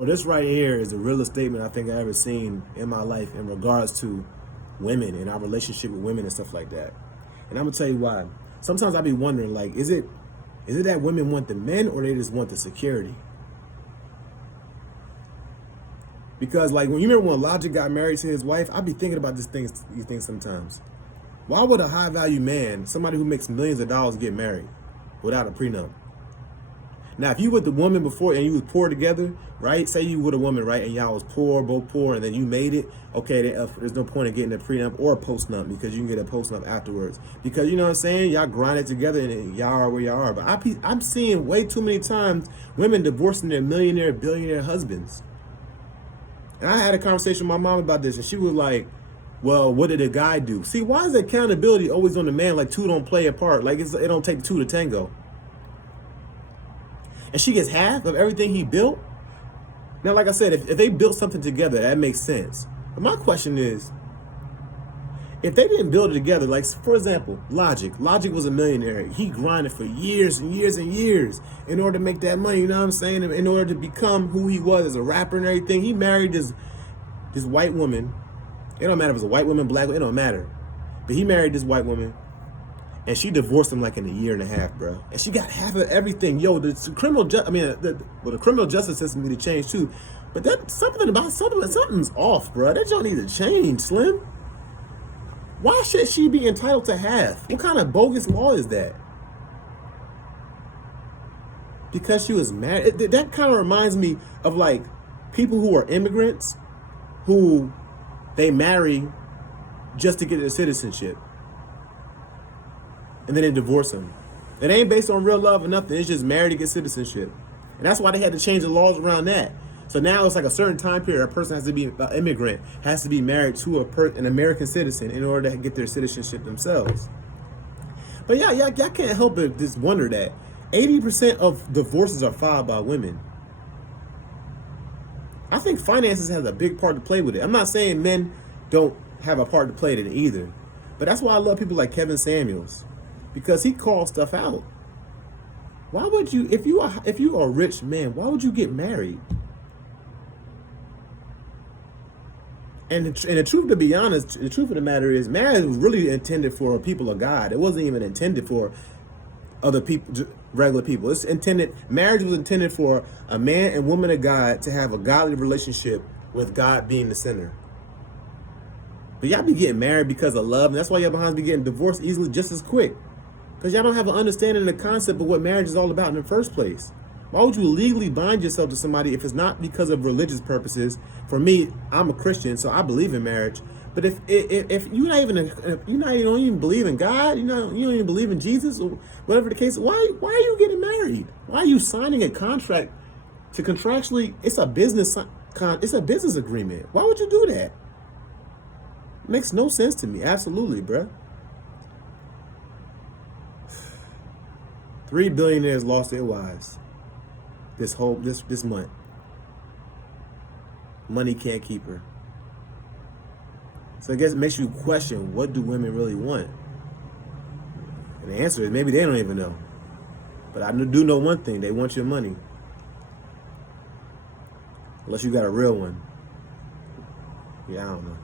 Well, this right here is the realest statement I think I ever seen in my life in regards to women and our relationship with women and stuff like that. And I'm gonna tell you why. Sometimes I be wondering, like, is it that women want the men or they just want the security? Because like when you remember when Logic got married to his wife, I be thinking about these things sometimes. Why would a high value man, somebody who makes millions of dollars, get married without a prenup? Now, if you with the woman before and you was poor together, right? Say you with a woman, right, and y'all was poor, both poor, and then you made it. Okay, then, there's no point in getting a prenup or a postnup because you can get a postnup afterwards. Because you know what I'm saying, y'all grind it together and y'all are where y'all are. But I'm seeing way too many times women divorcing their millionaire, billionaire husbands. And I had a conversation with my mom about this, and she was like, "Well, what did the guy do?" See, why is accountability always on the man? Like two don't play a part. Like it don't take two to tango. And she gets half of everything he built. Now, like I said, if they built something together, that makes sense. But my question is, if they didn't build it together, like for example, Logic was a millionaire. He grinded for years and years and years in order to make that money. You know what I'm saying? In order to become who he was as a rapper and everything, he married this white woman. It don't matter if it's a white woman, black woman, it don't matter. But he married this white woman. And she divorced him like in a year and a half, bro. And she got half of everything. Yo, the criminal justice system need to change too. But that something's off, bro. That don't need to change, Slim. Why should she be entitled to half? What kind of bogus law is that? Because she was married. That kind of reminds me of like people who are immigrants who they marry just to get their citizenship. And then they divorce him. It ain't based on real love or nothing. It's just married to get citizenship. And that's why they had to change the laws around that. So now it's like a certain time period, a person has to be, an immigrant has to be married to an American citizen in order to get their citizenship themselves. But yeah, y'all can't help but just wonder that 80% of divorces are filed by women. I think finances has a big part to play with it. I'm not saying men don't have a part to play in it either. But that's why I love people like Kevin Samuels. Because he calls stuff out. Why would you, if you are a rich man, why would you get married? And the truth, to be honest, the truth of the matter is, marriage was really intended for people of God. It wasn't even intended for other people, regular people. Marriage was intended for a man and woman of God to have a godly relationship with God being the center. But y'all be getting married because of love, and that's why y'all behind be getting divorced easily just as quick. Because y'all don't have an understanding of the concept of what marriage is all about in the first place. Why would you legally bind yourself to somebody if it's not because of religious purposes? For me, I'm a Christian, so I believe in marriage. But if you don't even believe in God, you don't even believe in Jesus or whatever the case, why are you getting married? Why are you signing a contract to contractually? It's a business agreement. Why would you do that? It makes no sense to me. Absolutely, bruh. 3 billionaires lost their wives this month. Money can't keep her. So I guess it makes you question, what do women really want? And the answer is maybe they don't even know. But I do know one thing, they want your money. Unless you got a real one. Yeah, I don't know.